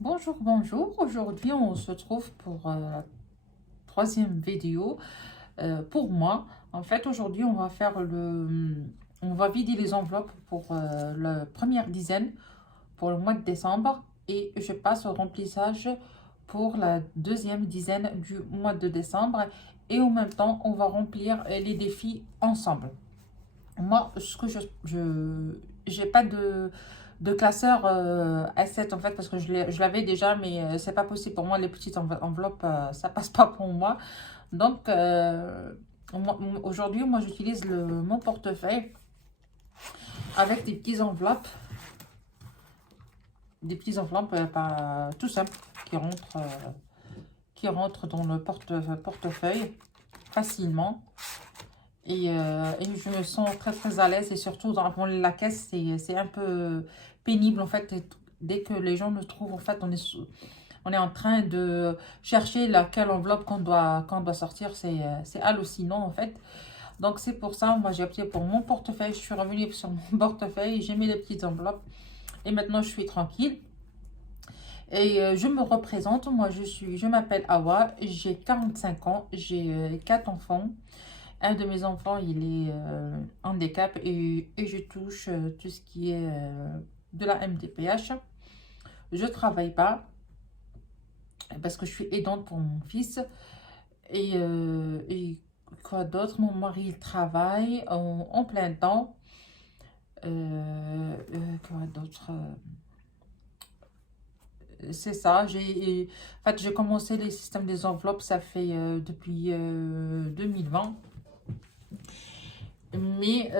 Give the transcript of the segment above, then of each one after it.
Bonjour, bonjour. Aujourd'hui, on se trouve pour la troisième vidéo pour moi. En fait, aujourd'hui, on va vider les enveloppes pour la première dizaine pour le mois de décembre et je passe au remplissage pour la deuxième dizaine du mois de décembre et en même temps, on va remplir les défis ensemble. Moi, ce que j'ai pas de classeur A7 en fait parce que je l'avais déjà mais c'est pas possible pour moi les petites enveloppes ça passe pas pour moi donc aujourd'hui moi j'utilise mon portefeuille avec des petits enveloppes pas tout simple qui rentrent dans le portefeuille facilement. Et je me sens très très à l'aise et surtout dans la caisse c'est un peu pénible en fait. Et dès que les gens le trouvent en fait on est en train de chercher laquelle enveloppe qu'on doit sortir. C'est hallucinant en fait. Donc c'est pour ça moi j'ai opté pour mon portefeuille. Je suis revenue sur mon portefeuille, j'ai mis les petites enveloppes et maintenant je suis tranquille. Et je me représente, moi je m'appelle Awa, j'ai 45 ans, j'ai 4 enfants. Un de mes enfants, il est handicap et je touche tout ce qui est de la MDPH. Je travaille pas parce que je suis aidante pour mon fils. Et quoi d'autre? Mon mari, il travaille en plein temps. Quoi d'autre? C'est ça. En fait, j'ai commencé les systèmes des enveloppes, ça fait depuis 2020. Mais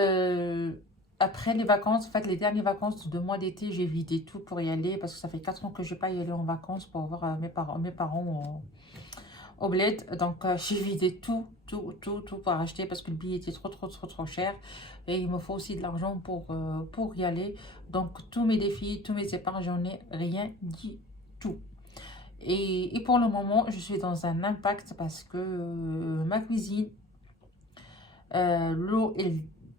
après les vacances, en fait, les dernières vacances de mois d'été, j'ai vidé tout pour y aller parce que ça fait 4 ans que je n'ai pas y aller en vacances pour voir mes parents au bled. Donc, j'ai vidé tout pour acheter parce que le billet était trop cher. Et il me faut aussi de l'argent pour y aller. Donc, tous mes défis, tous mes épargnes, j'en ai rien du tout. Et pour le moment, je suis dans un impact parce que ma cuisine, l'eau,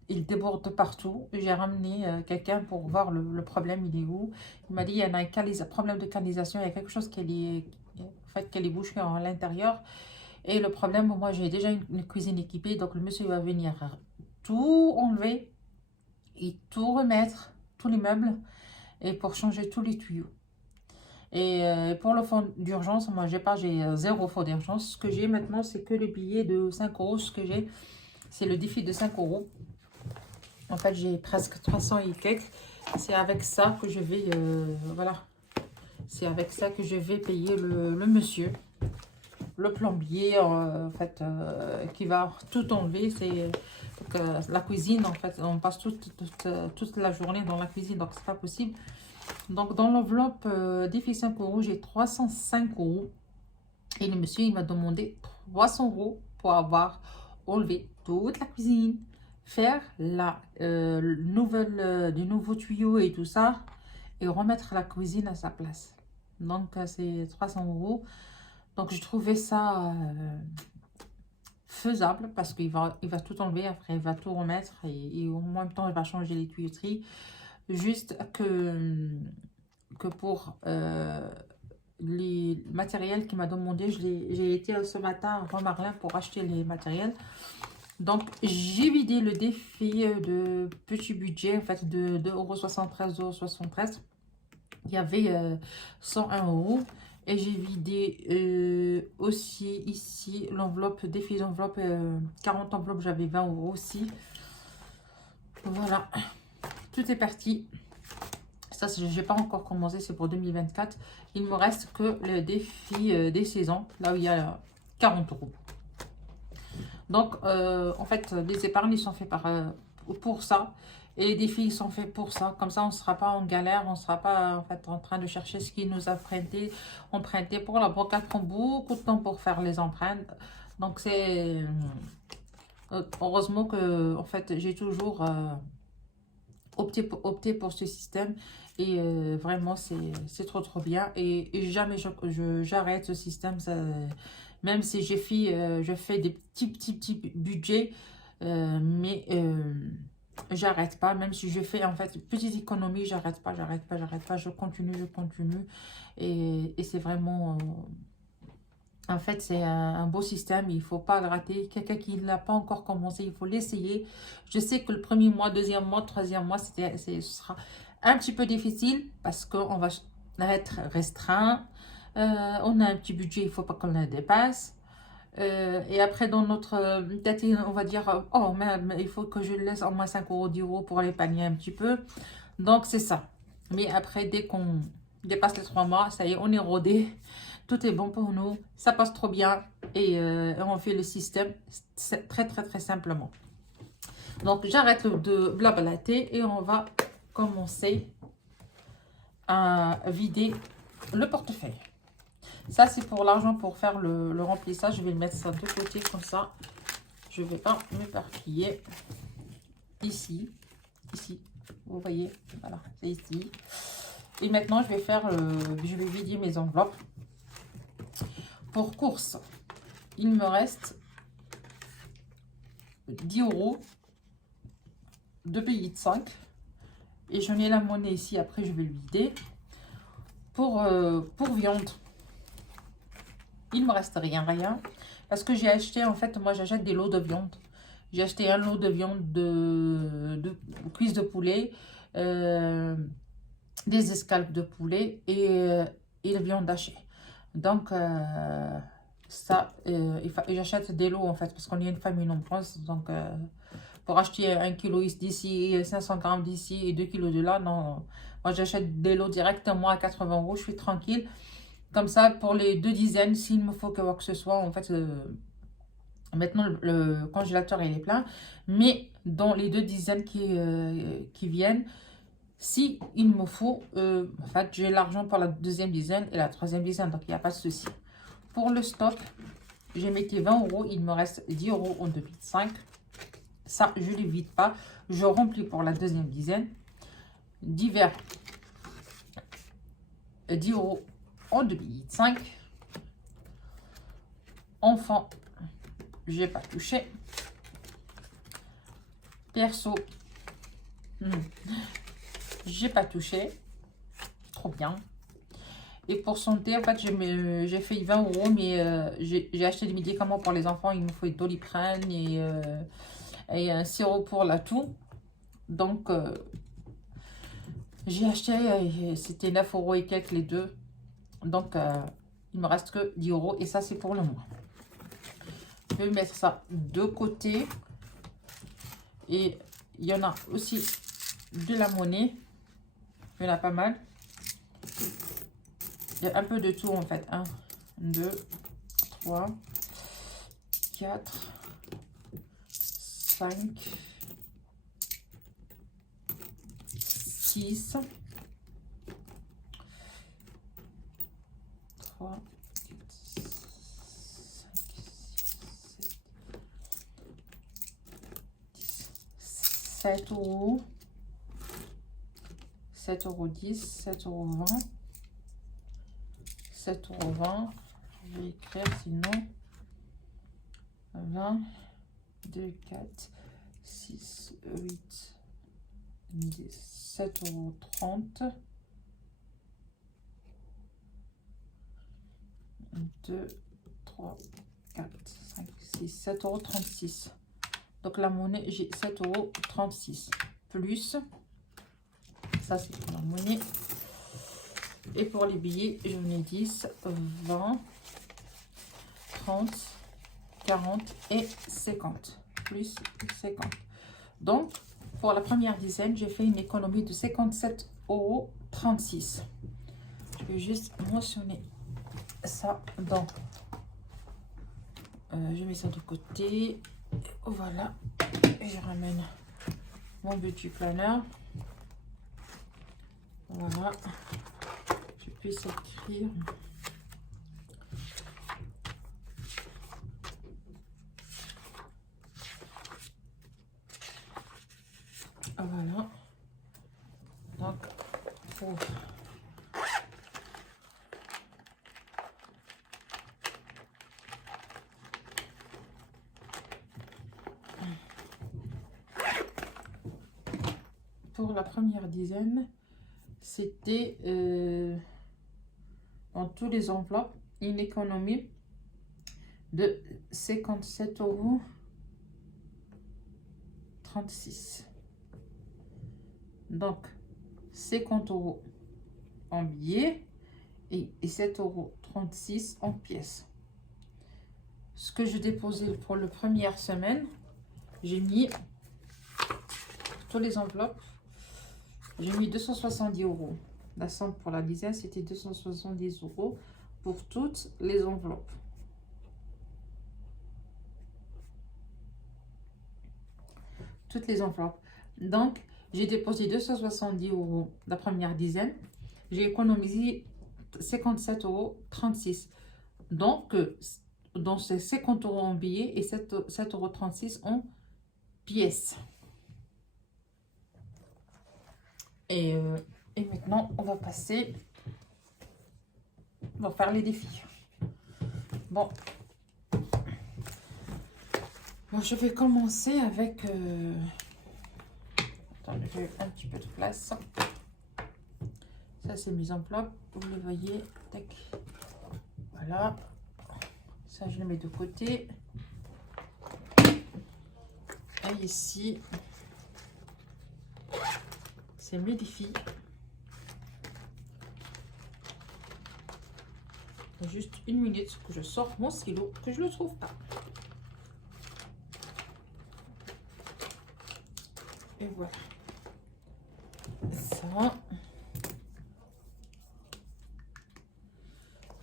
il déborde partout. J'ai ramené quelqu'un pour voir le problème, il est où. Il m'a dit il y en a un problème de canalisation, il y a quelque chose en fait, qui est bouché à l'intérieur. Et le problème, moi j'ai déjà une cuisine équipée, donc le monsieur il va venir tout enlever et tout remettre, tous les meubles, et pour changer tous les tuyaux. Et pour le fonds d'urgence, moi j'ai zéro fonds d'urgence. Ce que j'ai maintenant, c'est que le billet de 5 euros. Ce que j'ai, c'est le défi de 5 euros. En fait, j'ai presque 300 et quelques. C'est avec ça que je vais, voilà. C'est avec ça que je vais payer le monsieur, le plombier, en fait, qui va tout enlever. C'est la cuisine, en fait, on passe toute la journée dans la cuisine, donc c'est pas possible. Donc, dans l'enveloppe défi 5 euros, j'ai 305 euros. Et le monsieur, il m'a demandé 300 euros pour avoir enlevé toute la cuisine, faire des nouveaux tuyaux et tout ça, et remettre la cuisine à sa place. Donc, c'est 300 euros. Donc, je trouvais ça faisable parce il va tout enlever, après il va tout remettre et en même temps, il va changer les tuyauteries. Juste que pour les matériels qu'il m'a demandé, j'ai été ce matin à Romarlin pour acheter les matériels. Donc, j'ai vidé le défi de petit budget, en fait, de 2,73 €. Il y avait 101 euros. Et j'ai vidé aussi ici l'enveloppe, défi d'enveloppe, 40 enveloppes, j'avais 20 euros aussi. Voilà, tout est parti. Ça, je n'ai pas encore commencé, c'est pour 2024. Il me reste que le défi des saisons, là où il y a 40 euros. Donc, en fait, les épargnes, ils sont faits pour ça. Et les défis, ils sont faits pour ça. Comme ça, on ne sera pas en galère. On ne sera pas en fait, en train de chercher ce qu'il nous a emprunté. Pour la brocade, prend beaucoup de temps pour faire les empreintes. Donc, c'est... heureusement que, en fait, j'ai toujours opté pour ce système. Et vraiment, c'est trop bien. Et jamais j'arrête ce système. Même si je fais des petits budgets, mais j'arrête pas. Même si je fais en fait une petite économie, j'arrête pas, je continue. Et c'est vraiment... en fait, c'est un beau système, il ne faut pas le rater. Quelqu'un qui n'a pas encore commencé, il faut l'essayer. Je sais que le premier mois, deuxième mois, troisième mois, ce sera un petit peu difficile parce qu'on va être restreint. On a un petit budget, il ne faut pas qu'on le dépasse. Et après, dans notre tête, on va dire, oh merde, mais il faut que je laisse au moins 5 euros, 10 euros pour aller panier un petit peu. Donc, c'est ça. Mais après, dès qu'on dépasse les 3 mois, ça y est, on est rodé. Tout est bon pour nous. Ça passe trop bien. Et on fait le système très simplement. Donc, j'arrête de blablater et on va commencer à vider le portefeuille. Ça, c'est pour l'argent pour faire le remplissage. Je vais le mettre ça de côté comme ça. Je ne vais pas m'éparpiller. Ici. Vous voyez, voilà, c'est ici. Et maintenant, je vais vider mes enveloppes. Pour course, il me reste 10 euros de billets de 5. Et j'en ai la monnaie ici. Après, je vais le vider. Pour viande, il me reste rien. Parce que j'ai acheté, en fait, moi, j'achète des lots de viande. J'ai acheté un lot de viande de cuisses de poulet, des escalopes de poulet et la viande hachée. Donc, j'achète des lots, en fait, parce qu'on est une famille nombreuse. Donc, pour acheter 1 kg d'ici, 500 grammes d'ici et 2 kg de là, non. Moi, j'achète des lots directement à 80 euros. Je suis tranquille. Comme ça, pour les 2 dizaines, s'il me faut que ce soit, en fait, maintenant, le congélateur, il est plein. Mais dans les 2 dizaines qui viennent, si il me faut, en fait, j'ai l'argent pour la deuxième dizaine et la troisième dizaine. Donc, il n'y a pas de souci. Pour le stock, j'ai mis 20 euros. Il me reste 10 euros en 2,5. Ça, je ne les vide pas. Je remplis pour la deuxième dizaine. Divers, 10 euros en 2,5. Enfant, j'ai pas touché. Perso, j'ai pas touché. Trop bien. Et pour santé, en fait, j'ai fait 20 euros, mais j'ai acheté des médicaments pour les enfants. Il me faut Doliprane et un sirop pour la toux. Donc, j'ai acheté, c'était 9 euros et quelques les deux. Donc, il me reste que 10 euros. Et ça, c'est pour le mois. Je vais mettre ça de côté. Et il y en a aussi de la monnaie. Il y en a pas mal. Il y a un peu de tout en fait. 1, 2, 3, 4, 5, 6, 3, 7 euros, 7 euros 10, 7 euros 20, 7 euros 20, je vais écrire sinon 20, 2, 4, 6, 8, 10, 7 euros 30, 2, 3, 4, 5, 6, 7 euros 36. Donc la monnaie, j'ai 7 euros 36 plus, ça c'est pour la monnaie. Et pour les billets, j'en ai 10, 20, 30, 40 et 50. Plus 50. Donc, pour la première dizaine, j'ai fait une économie de 57,36 euros. Je vais juste mentionner ça dans... je mets ça de côté. Voilà. Et je ramène mon budget planner. Voilà. Je puisse écrire. Voilà. Donc, pour pour la première dizaine, c'était dans tous les enveloppes une économie de 57,36 €. Donc 50 € en billets et 7,36 € en pièces. Ce que je déposais pour la première semaine, j'ai mis tous les enveloppes, j'ai mis 270 €. La somme pour la dizaine, c'était 270 € pour toutes les enveloppes. Toutes les enveloppes. Donc, j'ai déposé 270 € la première dizaine. J'ai économisé 57,36 €. Donc, dans ces 50 € en billets et 7,36 € en pièces. Et maintenant, on va passer. On va faire les défis. Bon, je vais commencer avec... Attendez, j'ai un petit peu de place. Ça, c'est mes enveloppes. Vous les voyez. Tac. Voilà. Ça, je le mets de côté. Et ici, c'est mes défis. Juste une minute que je sors mon stylo, que je ne le trouve pas. Et voilà. Ça.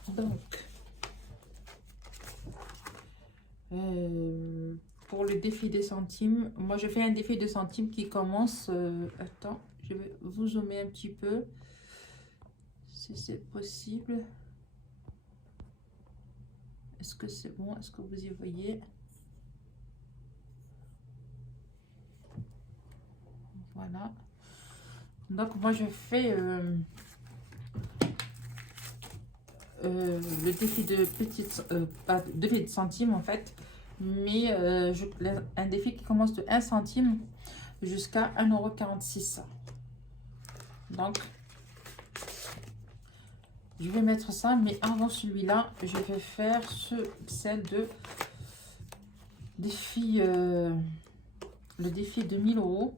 Donc, pour le défi des centimes, moi je fais un défi de centimes qui commence... attends, je vais vous zoomer un petit peu, si c'est possible. Est-ce que c'est bon? Est-ce que vous y voyez? Voilà. Donc moi je fais le défi de petites, pas de défi de centimes en fait, mais un défi qui commence de 1 centime jusqu'à 1,46 €. Donc je vais mettre ça, mais avant celui-là, je vais faire celle de défi, le défi de 1000 €.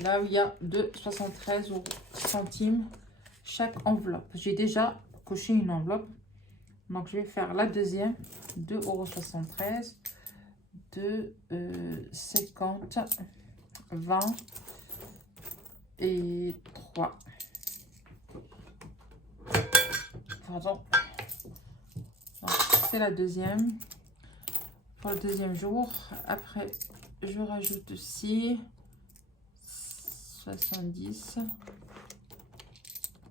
Là où il y a de 73 centimes chaque enveloppe. J'ai déjà coché une enveloppe. Donc, je vais faire la deuxième, 2,73 €, de 50, 20 et 3. Pardon. C'est la deuxième. Pour le deuxième jour. Après, je rajoute aussi 70,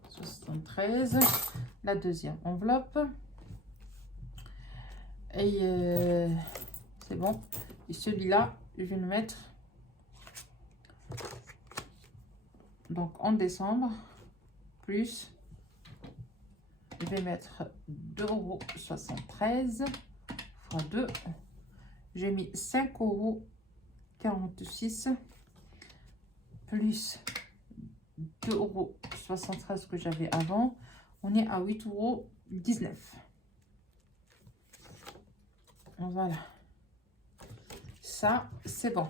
73, la deuxième enveloppe. Et c'est bon. Et celui-là, je vais le mettre donc en décembre, plus je vais mettre 2,73 € fois 2. J'ai mis 5,46 € plus 2,73 € que j'avais avant. On est à 8,19 €. Voilà. Ça, c'est bon.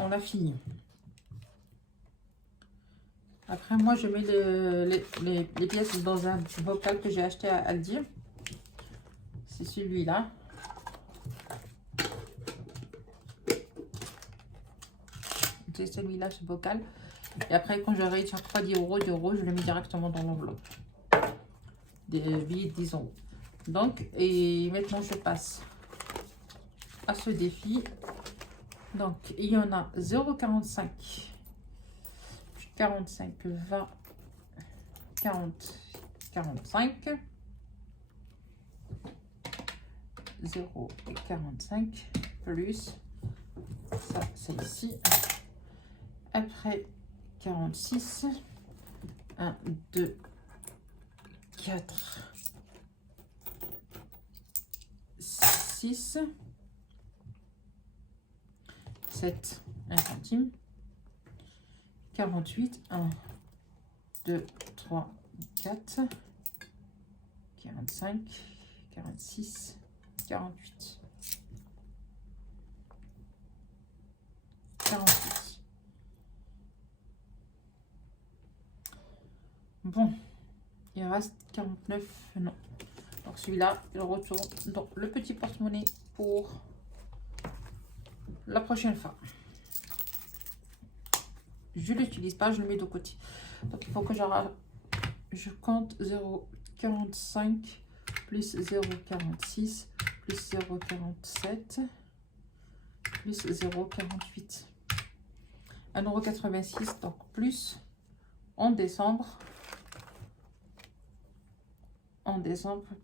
On l'a fini. Après, moi, je mets les pièces dans un bocal que j'ai acheté à Aldi. C'est celui-là. C'est celui-là, ce bocal. Et après, quand j'aurai chaque fois 10 €, 2 €, je le mets directement dans l'enveloppe. Des billets de 10 €. Donc, et maintenant, je passe à ce défi. Donc, il y en a 0,45, 45, 20, 40, 45. 0,45 plus ça, c'est ici. Après 46, 1, 2, 4, 6, 7, 1 centime. 48, 1, 2, 3, 4, 45, 46, 48, 48. Bon, il reste 49, non. Donc celui-là, il retourne dans le petit porte-monnaie pour la prochaine fois. Je ne l'utilise pas, je le mets de côté. Donc il faut que je compte 0,45 plus 0,46 plus 0,47 plus 0,48. 1,86 €, donc plus en décembre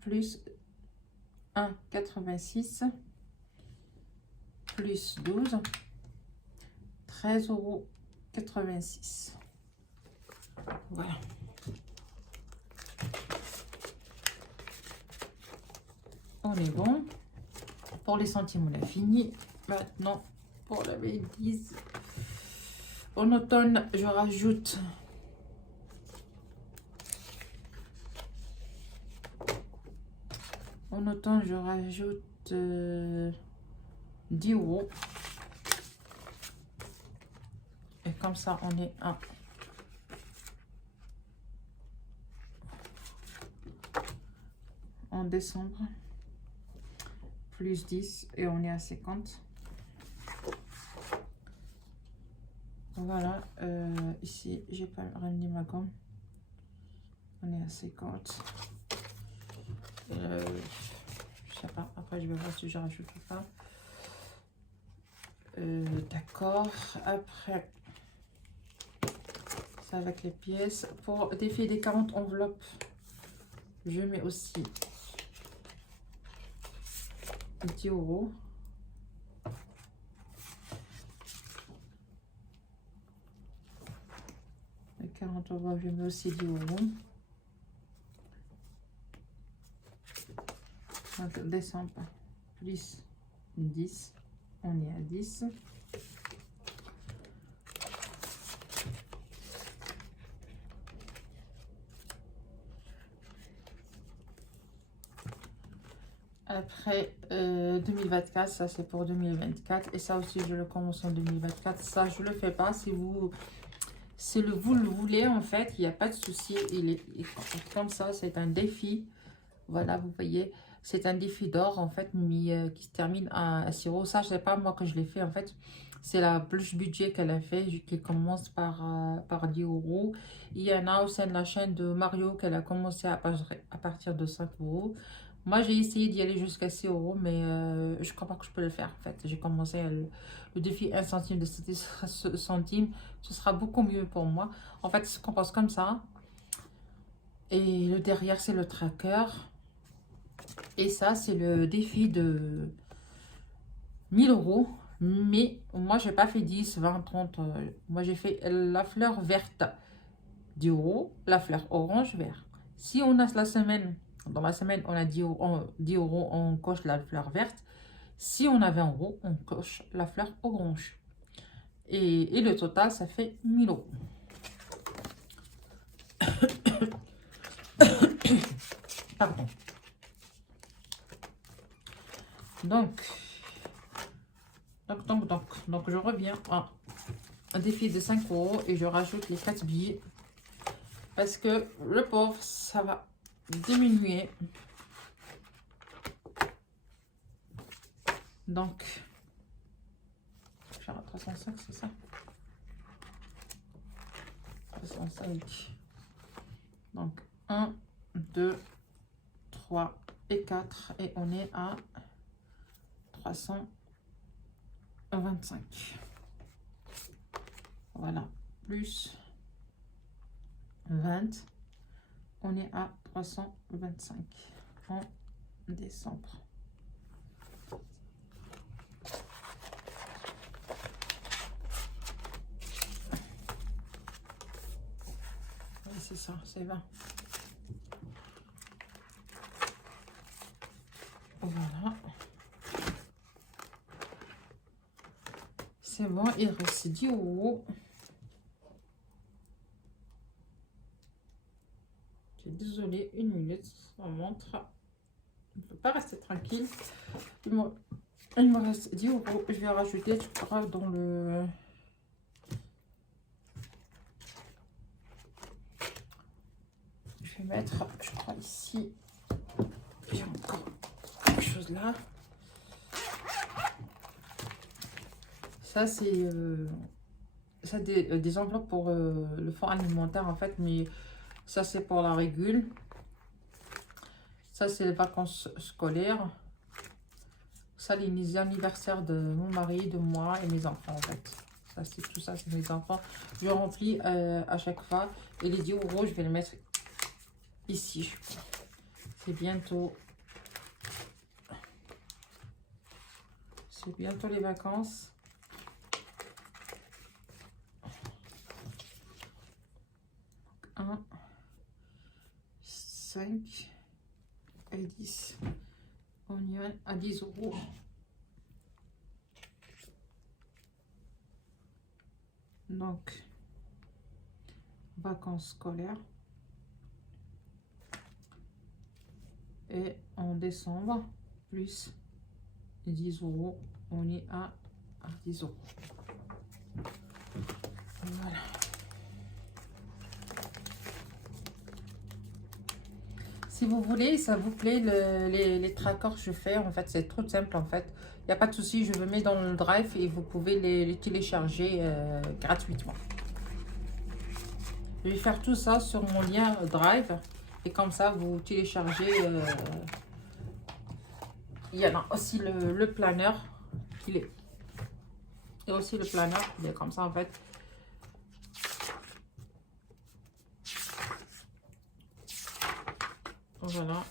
plus 1,86 plus 12, 13,86 €. Voilà. On est bon. Pour les centimes, on a fini. Maintenant, pour la bêtise, en automne, je rajoute en automne, je rajoute 10 €. Et comme ça, on est à en décembre, plus 10 et on est à 50. Voilà, ici, j'ai pas ramené ma gomme. On est à 50. Je sais pas, après je vais voir si je rajoute ou pas. D'accord, après, c'est avec les pièces. Pour défier des 40 enveloppes, je mets aussi 10 €. Les 40 enveloppes, je mets aussi 10 €. Donc, décembre, plus 10, on est à 10. Après 2024, ça c'est pour 2024 et ça aussi je le commence en 2024. Ça je le fais pas si vous le voulez en fait, il n'y a pas de souci. Il est comme ça, c'est un défi. Voilà, vous voyez, c'est un défi d'or en fait, mais qui se termine à 6 €. Ça, je sais pas moi que je l'ai fait en fait. C'est la plus budget qu'elle a fait, qui commence par 10 €. Il y en a au sein de la chaîne de Mario qu'elle a commencé à partir de 5 €. Moi, j'ai essayé d'y aller jusqu'à 6 €, mais je crois pas que je peux le faire en fait. J'ai commencé le défi 1 centime de 70 centimes. Ce sera beaucoup mieux pour moi. En fait, ça commence comme ça. Et le derrière, c'est le tracker. Et ça, c'est le défi de 1000 €. Mais moi, j'ai pas fait 10, 20, 30. Moi, j'ai fait la fleur verte, 10 €, la fleur orange, vert. Si on a la semaine, dans la semaine, on a 10 €, on coche la fleur verte. Si on a 20 €, on coche la fleur orange. Et le total, ça fait 1000 €. Pardon. Donc, je reviens à un défi de 5 € et je rajoute les 4 billets parce que le pauvre, ça va diminuer. Donc, je vais faire à 305, c'est ça? 305. Donc, 1, 2, 3 et 4. Et on est à 325. Voilà. Plus 20. On est à 325 en décembre. Oui, c'est ça, c'est 20. Voilà. C'est bon, il reste 10 €. 1 minute, on montre. On ne peut pas rester tranquille. Il me reste 10 euros. Je vais rajouter, je crois, dans le... Je vais mettre, je crois, ici. J'ai encore quelque chose là. Ça, c'est des enveloppes pour le fonds alimentaire, en fait. Mais ça, c'est pour la régule. Ça, c'est les vacances scolaires. Ça, les anniversaires de mon mari, de moi et mes enfants, en fait. Ça, c'est tout ça, c'est mes enfants. Je remplis à chaque fois. Et les 10 euros, je vais les mettre ici. C'est bientôt... C'est bientôt les vacances. Donc, 1, 5 et 10. On y va à 10 euros. Donc, vacances scolaires. Et en décembre, plus les 10 euros, on est à 10 euros. Voilà. Si vous voulez, ça vous plaît, les trackers que je fais, en fait, c'est trop simple, en fait. Il n'y a pas de souci, je vous mets dans le drive et vous pouvez les télécharger gratuitement. Je vais faire tout ça sur mon lien drive et comme ça, vous téléchargez. Il y en a aussi le planeur. Il y a aussi le planeur, il est comme ça, en fait. Voilà,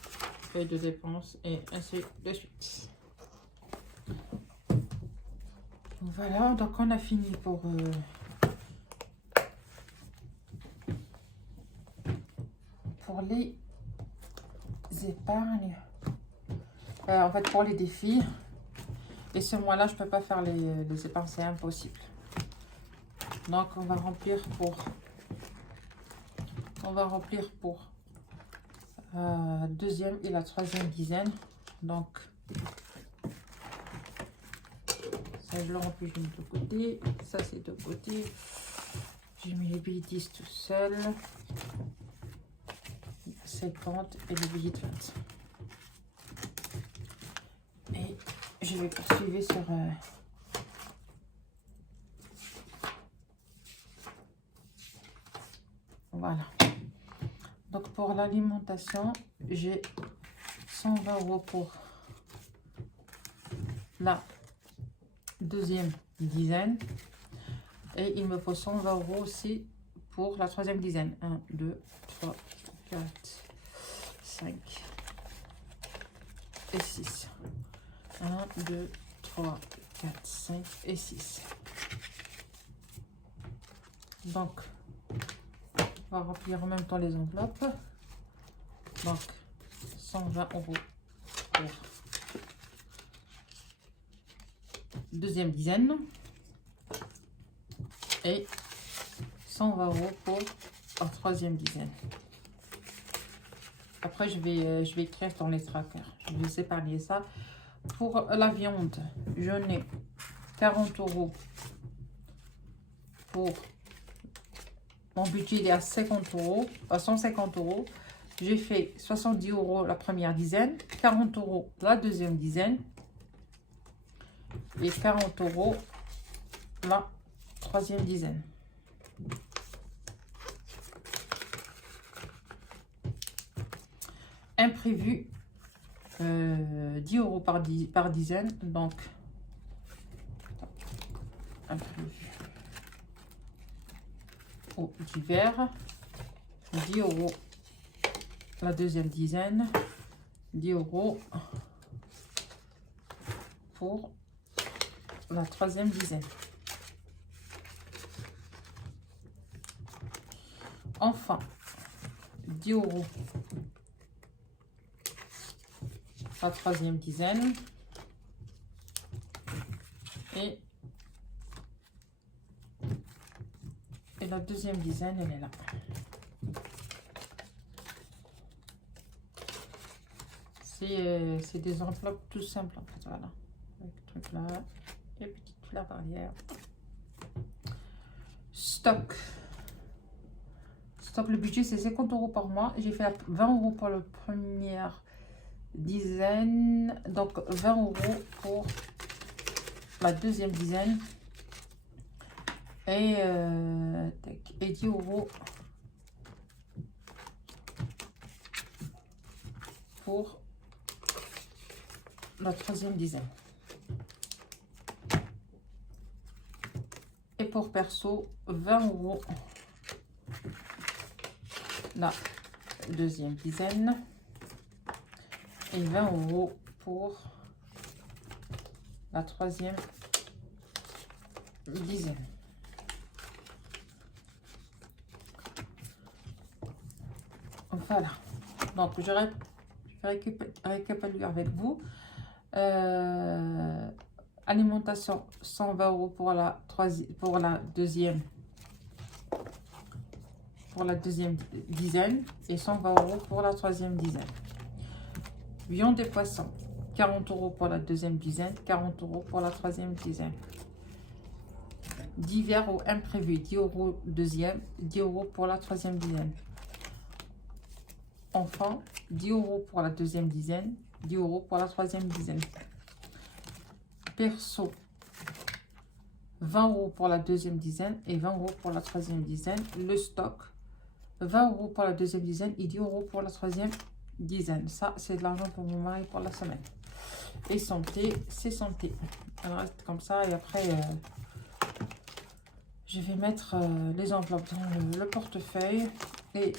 feuille de dépenses et ainsi de suite. Voilà, donc on a fini pour les épargnes. En fait, pour les défis. Et ce mois-là, je peux pas faire les épargnes, c'est impossible. Donc, on va remplir pour deuxième et la troisième dizaine. Donc, ça, je le remplis, je mets de côté. Ça, c'est de côté. J'ai mis les billets 10 tout seul. 50 et les billets de 20. Et je vais poursuivre sur... Voilà. Donc, pour l'alimentation, j'ai 120 euros pour la deuxième dizaine. Et il me faut 120 euros aussi pour la troisième dizaine. 1, 2, 3, 4, 5 et 6. 1, 2, 3, 4, 5 et 6. Donc, on va remplir en même temps les enveloppes. Donc, 120 euros pour deuxième dizaine. Et 120 euros pour la troisième dizaine. Après, je vais écrire dans les trackers. Je vais séparer ça. Pour la viande, j'en ai 40 euros pour... Mon budget il est à 50 euros, à 150 euros. J'ai fait 70 euros la première dizaine, 40 euros la deuxième dizaine et 40 euros la troisième dizaine. Imprévu, 10 euros par dizaine, donc imprévu au d'hiver, 10 euros la deuxième dizaine, 10 euros pour la troisième dizaine. Enfin, 10 euros la troisième dizaine et la deuxième dizaine, elle est là. C'est des enveloppes tout simples en fait, voilà. Avec le truc là et petite fleur derrière. Stock. Stock, le budget c'est 50 € par mois. J'ai fait 20 € pour la première dizaine. Donc 20 € pour la deuxième dizaine. Et 10 € pour la troisième dizaine. Et pour perso, 20 € la deuxième dizaine. Et 20 € pour la troisième dizaine. Voilà. Donc, je vais récapituler avec vous. Alimentation, 120 € pour la deuxième dizaine et 120 € pour la troisième dizaine. Viande et poisson, 40 € pour la deuxième dizaine, 40 € pour la troisième dizaine. Divers ou imprévus, 10 € deuxième, 10 € pour la troisième dizaine. Enfant, 10 € pour la deuxième dizaine, 10 € pour la troisième dizaine. Perso, 20 € pour la deuxième dizaine et 20 € pour la troisième dizaine. Le stock, 20 € pour la deuxième dizaine et 10 € pour la troisième dizaine. Ça, c'est de l'argent pour mon mari pour la semaine. Et santé, c'est santé. Elle reste comme ça et après, je vais mettre les enveloppes dans le portefeuille. Et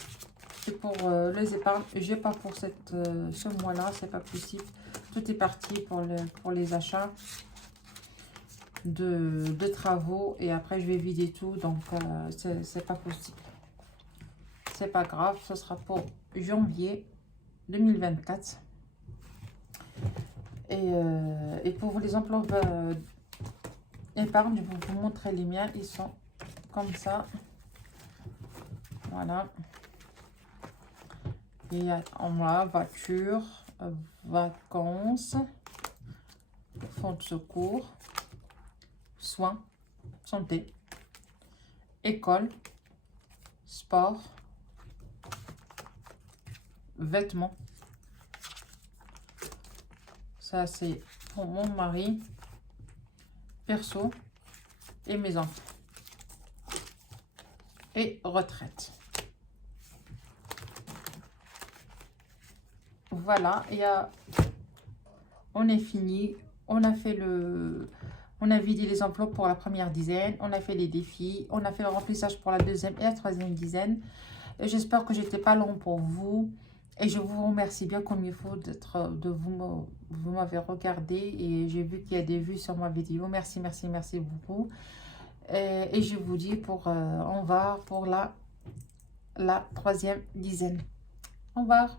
pour les épargnes, j'ai pas pour ce mois-là, c'est pas possible. Tout est parti pour les achats de travaux et après je vais vider tout, donc c'est pas possible. C'est pas grave, ce sera pour janvier 2024. Et pour les enveloppes épargne, je vais vous montrer les miens. Ils sont comme ça. Voilà. Et en moi, voiture, vacances, fonds de secours, soins, santé, école, sport, vêtements. Ça, c'est pour mon mari, perso et mes enfants. Et retraite. Voilà, on est fini. On a fait on a vidé les enveloppes pour la première dizaine. On a fait les défis. On a fait le remplissage pour la deuxième et la troisième dizaine. J'espère que j'étais pas long pour vous. Et je vous remercie bien comme il faut vous m'avez regardé et j'ai vu qu'il y a des vues sur ma vidéo. Merci, merci, merci beaucoup. Et je vous dis on va pour la troisième dizaine. Au revoir.